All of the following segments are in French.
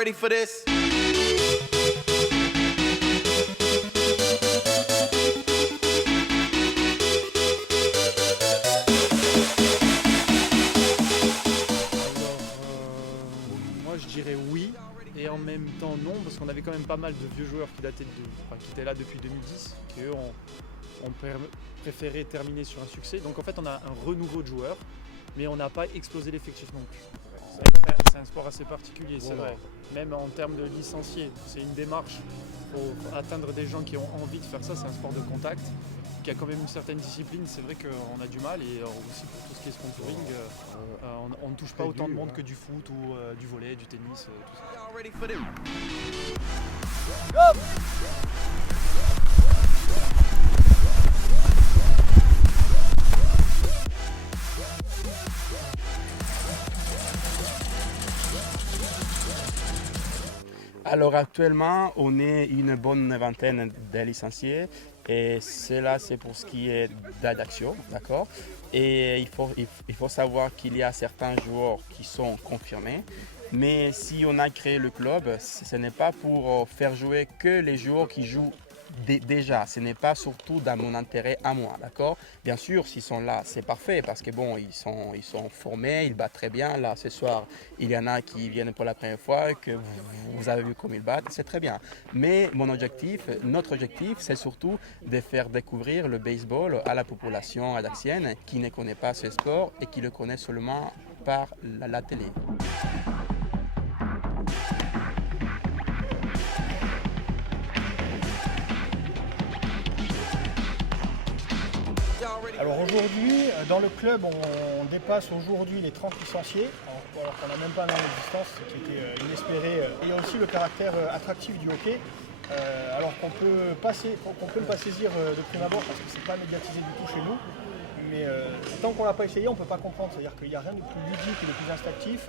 ready for this? Moi je dirais oui et en même temps non parce qu'on avait quand même pas mal de vieux joueurs qui qui étaient là depuis 2010 qui eux ont préféré terminer sur un succès. Donc en fait on a un renouveau de joueurs mais on n'a pas explosé l'effectif non plus. C'est un sport assez particulier, c'est vrai. Même en termes de licenciés, c'est une démarche pour atteindre des gens qui ont envie de faire ça. C'est un sport de contact qui a quand même une certaine discipline. C'est vrai qu'on a du mal et aussi pour tout ce qui est sponsoring, on ne touche pas autant de monde que du foot ou du volley, du tennis, tout ça. Y'all ready for this? Alors actuellement, on est une bonne vingtaine de licenciés et cela c'est pour ce qui est d'Ajaccio, d'accord? Et il faut savoir qu'il y a certains joueurs qui sont confirmés, mais si on a créé le club, ce n'est pas pour faire jouer que les joueurs qui jouent déjà, ce n'est pas surtout dans mon intérêt à moi, d'accord? Bien sûr, s'ils sont là, c'est parfait parce que bon, ils sont formés, ils battent très bien. Là, ce soir, il y en a qui viennent pour la première fois, que vous avez vu comme ils battent, c'est très bien. Mais notre objectif, c'est surtout de faire découvrir le baseball à la population ajaxienne qui ne connaît pas ce sport et qui le connaît seulement par la télé. Alors aujourd'hui, dans le club, on dépasse aujourd'hui les 30 licenciés, alors qu'on n'a même pas un an d'existence, ce qui était inespéré. Il y a aussi le caractère attractif du hockey, alors qu'on peut ne pas saisir de prime abord parce que c'est pas médiatisé du tout chez nous. Mais tant qu'on ne l'a pas essayé, on ne peut pas comprendre. C'est-à-dire qu'il n'y a rien de plus ludique et de plus instinctif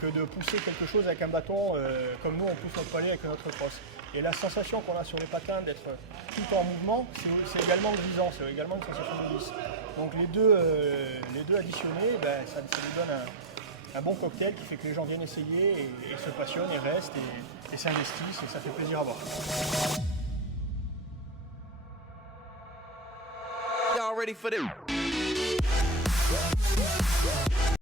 que de pousser quelque chose avec un bâton comme nous on pousse notre palais avec notre crosse. Et la sensation qu'on a sur les patins d'être tout en mouvement, c'est également grisant, c'est également une sensation de glisse. Donc les deux additionnés, ça nous donne un bon cocktail qui fait que les gens viennent essayer et se passionnent et restent et s'investissent et ça fait plaisir à voir. Y'all ready for this?